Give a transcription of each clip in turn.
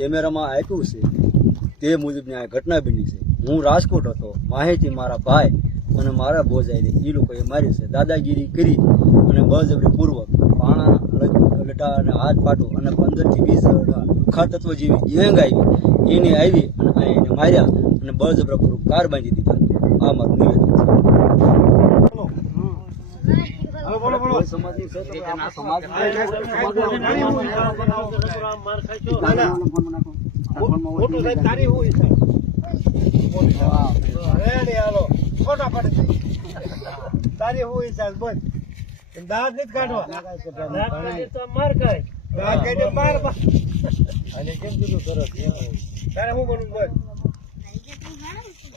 કેમેરામાં આપ્યું છે તે મુજબની આ ઘટના બની છે હું રાજકોટ હતો માહિતી મારા ભાઈ અને મારા ભોજાઈને એ લોકોએ માર્યું છે દાદાગીરી કરી અને બળજબરીપૂર્વક પાણા લટા અને હાથ પાટો અને પંદરથી વીસ દુઃખા જેવી દિવ્યાંગ આવી એને આવી અને એને માર્યા અને બળજબરીપૂર્વક કાર બાંધી દીધા આ મારું નિવેદન છે તારી હું ઈચ્છા બોલ દાંત નથી કાઢવા માર ખાય દાંત કાઢી માર અને કેમ કીધું સરસ તારે હું બનવું બોલ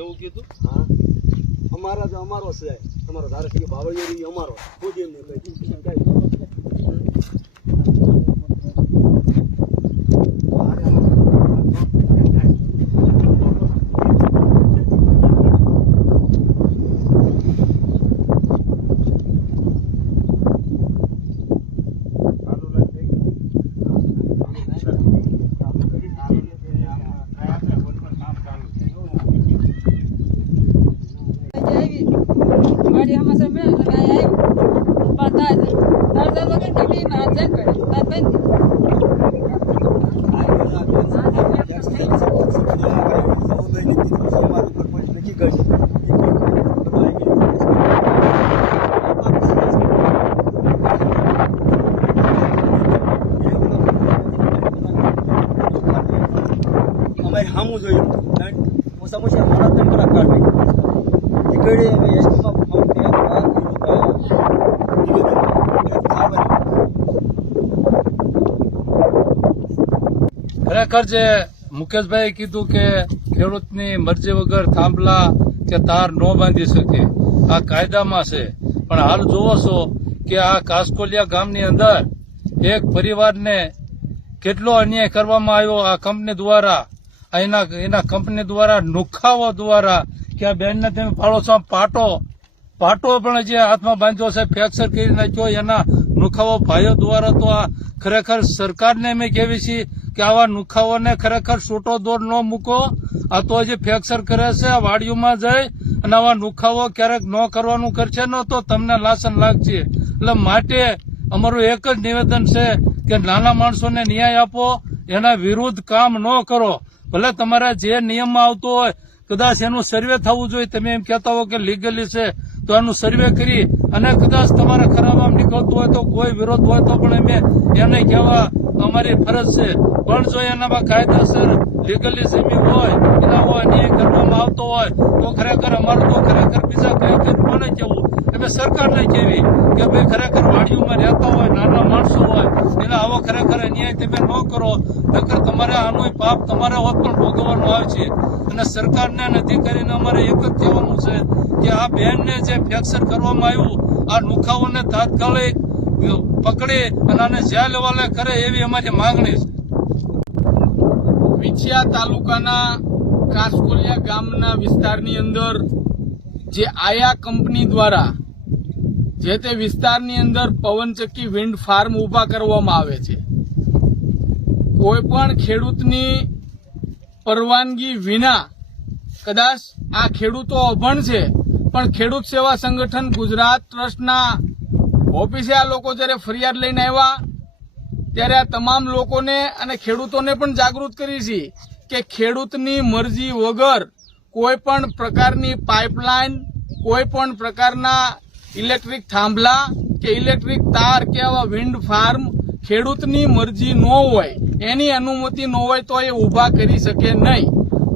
એવું કીધું હા અમારા તો અમારો છે તમારો ધારો કે બાવળિયો અમારો ખુદ એમને કહી દીધું થવું જોઈએ કારણ ઓછામાં ઓછી અમારા ત્રણ કલાક કાઢવી નીકળી અમે એસટીમાં ખરેખર જે મુકેશભાઈ કીધું કે ખેડૂતની મરજી વગર થાંભલા કે તાર ન બાંધી શકે આ કાયદામાં છે પણ હાલ જોવો છો કે આ કાસકોલિયા ગામની અંદર એક પરિવારને કેટલો અન્યાય કરવામાં આવ્યો આ કંપની દ્વારા એના એના કંપની દ્વારા નુખાવો દ્વારા કે આ બેનને તમે ફાળો છો પાટો પાટો પણ જે હાથમાં બાંધ્યો છે ફ્રેક્ચર કરી નાખ્યો એના નુખાવો ભાઈઓ દ્વારા તો આ ખરેખર સરકારને અમે કહેવી છીએ કે આવા નુખાઓને ખરેખર છૂટો દોર ન મૂકો આ તો જે ફ્રેક્ચર કરે છે આ વાડીઓમાં જઈ અને આવા નુખાવો ક્યારેક ન કરવાનું કરશે ન તો તમને લાસન લાગશે એટલે માટે અમારું એક જ નિવેદન છે કે નાના માણસોને ન્યાય આપો એના વિરુદ્ધ કામ ન કરો ભલે તમારા જે નિયમમાં આવતો હોય કદાચ એનું સર્વે થવું જોઈએ તમે એમ કહેતા હો કે લીગલી છે તો એનું સર્વે કરી અને કદાચ તમારા ખરાબ આમ નીકળતું હોય તો કોઈ વિરોધ હોય તો પણ અમે એને કહેવા અમારી ફરજ છે પણ જો એનામાં કાયદેસર લીગલી જમીન હોય એના હોય અન્યાય કરવામાં આવતો હોય તો ખરેખર અમારું તો ખરેખર બીજા કઈ કઈ કોને કહેવું તમે સરકારને કહેવી કે ભાઈ ખરેખર વાડીઓમાં રહેતા હોય નાના માણસો હોય એને આવો ખરેખર અન્યાય તમે ન કરો નકર તમારે આનો પાપ તમારે હોત પણ ભોગવવાનો આવે છે અને સરકારને નથી કરીને અમારે એક જ કહેવાનું છે કે આ બેનને જે ફ્રેક્ચર કરવામાં આવ્યું આ નુખાઓને તાત્કાલિક પકડે અને આને જ્યાં લેવાલે કરે એવી અમારી માંગણી છે વિછિયા તાલુકાના કાસકોલિયા ગામના વિસ્તારની અંદર જે આયા કંપની દ્વારા જે તે વિસ્તારની અંદર પવનચક્કી વિન્ડ ફાર્મ ઊભા કરવામાં આવે છે કોઈ પણ ખેડૂતની પરવાનગી વિના કદાચ આ ખેડૂતો અભણ છે પણ ખેડૂત સેવા સંગઠન ગુજરાત ટ્રસ્ટના ઓફિસે આ લોકો જ્યારે ફરિયાદ લઈને આવ્યા ત્યારે આ તમામ લોકોને અને ખેડૂતોને પણ જાગૃત કરી છે કે ખેડૂતની મરજી વગર કોઈ પણ પ્રકારની પાઇપલાઇન કોઈ પણ પ્રકારના ઇલેક્ટ્રિક થાંભલા કે ઇલેક્ટ્રિક તાર કે આવા વિન્ડ ફાર્મ ખેડૂતની મરજી ન હોય એની અનુમતિ ન હોય તો એ ઉભા કરી શકે નહીં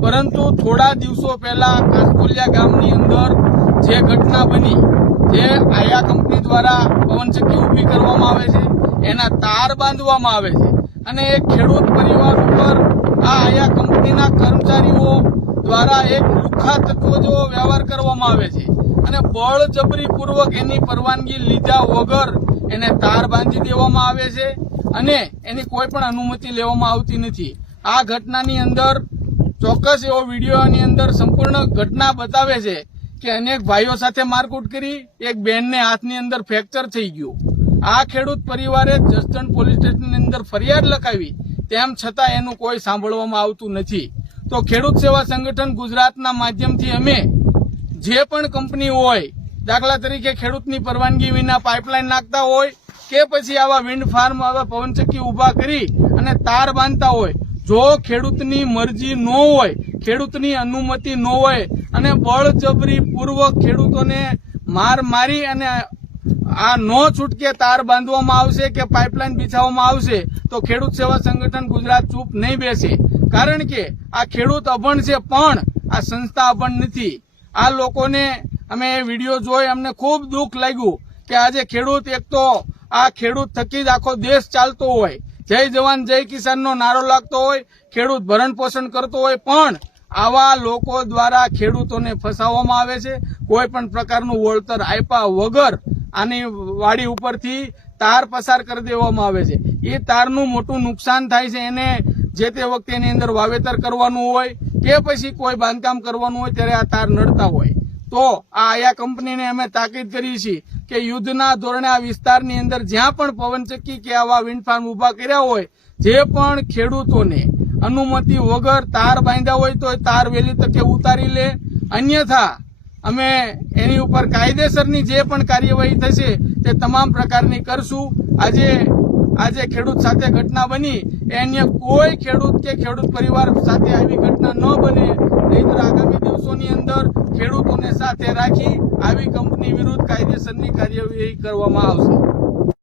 પરંતુ થોડા દિવસો પહેલા કાસકોલિયા ગામની અંદર જે ઘટના બની જે આયા કંપની દ્વારા પવનચક્કી ઊભી કરવામાં આવે છે એના તાર બાંધવામાં આવે છે અને એ ખેડૂત પરિવાર ઉપર આ આયા કંપનીના કર્મચારીઓ દ્વારા એક લુખા તત્વ જેવો વ્યવહાર કરવામાં આવે છે અને બળજબરીપૂર્વક એની પરવાનગી લીધા વગર એને તાર બાંધી દેવામાં આવે છે અને એની કોઈ પણ અનુમતિ લેવામાં આવતી નથી આ ઘટનાની અંદર ચોક્કસ એવો વિડીયોની અંદર સંપૂર્ણ ઘટના બતાવે છે કે અનેક ભાઈઓ સાથે મારકૂટ કરી એક બેનને હાથની અંદર ફ્રેક્ચર થઈ ગયું આ ખેડૂત પરિવારે જસદણ પોલીસ સ્ટેશનની અંદર ફરિયાદ લખાવી તેમ છતાં એનું કોઈ સાંભળવામાં આવતું નથી તો ખેડૂત સેવા સંગઠન ગુજરાતના માધ્યમથી અમે જે પણ કંપની હોય દાખલા તરીકે ખેડૂતની પરવાનગી વિના પાઇપલાઇન નાખતા હોય કે પછી આવા વિન્ડ ફાર્મ આવા પવનચક્કી ઊભા કરી અને તાર બાંધતા હોય જો ખેડૂતની મરજી ન હોય ખેડૂતની અનુમતિ ન હોય અને બળજબરી પૂર્વક ખેડૂતોને માર મારી અને આ ન છૂટકે તાર બાંધવામાં આવશે કે પાઇપલાઇન બિછાવવામાં આવશે તો ખેડૂત સેવા સંગઠન ગુજરાત ચૂપ નહીં બેસે કારણ કે આ ખેડૂત અભણ છે પણ આ સંસ્થા અભણ નથી આ લોકોને અમે વિડીયો જોઈ અમને ખૂબ દુઃખ લાગ્યું કે આજે ખેડૂત એક તો આ ખેડૂત થકી જ આખો દેશ ચાલતો હોય જય જવાન જય કિસાનનો નારો લાગતો હોય ખેડૂત ભરણ પોષણ કરતો હોય પણ આવા લોકો દ્વારા ખેડૂતોને ફસાવવામાં આવે છે કોઈ પણ પ્રકારનું વળતર આપ્યા વગર આની વાડી ઉપરથી તાર પસાર કરી દેવામાં આવે છે એ તારનું મોટું નુકસાન થાય છે એને જે તે વખતે એની અંદર વાવેતર કરવાનું હોય કે પછી કોઈ બાંધકામ કરવાનું હોય ત્યારે આ તાર નડતા હોય તો આ આયા કંપનીને અમે તાકીદ કરીએ છીએ કે યુદ્ધના ધોરણે આ વિસ્તારની અંદર જ્યાં પણ પવનચક્કી કે આવા વિન્ડ ફાર્મ ઉભા કર્યા હોય જે પણ ખેડૂતોને અનુમતિ વગર તાર બાંધ્યા હોય તો તાર વહેલી તકે ઉતારી લે અન્યથા અમે એની ઉપર કાયદેસરની જે પણ કાર્યવાહી થશે તે તમામ પ્રકારની કરશું આજે આજે ખેડૂત સાથે ઘટના બની એને કોઈ ખેડૂત કે ખેડૂત પરિવાર સાથે આવી ઘટના ન બને નહીતર આગામી દિવસોની અંદર ખેડૂતોને સાથે રાખી આવી કંપની વિરુદ્ધ કાયદેસરની કાર્યવાહી કરવામાં આવશે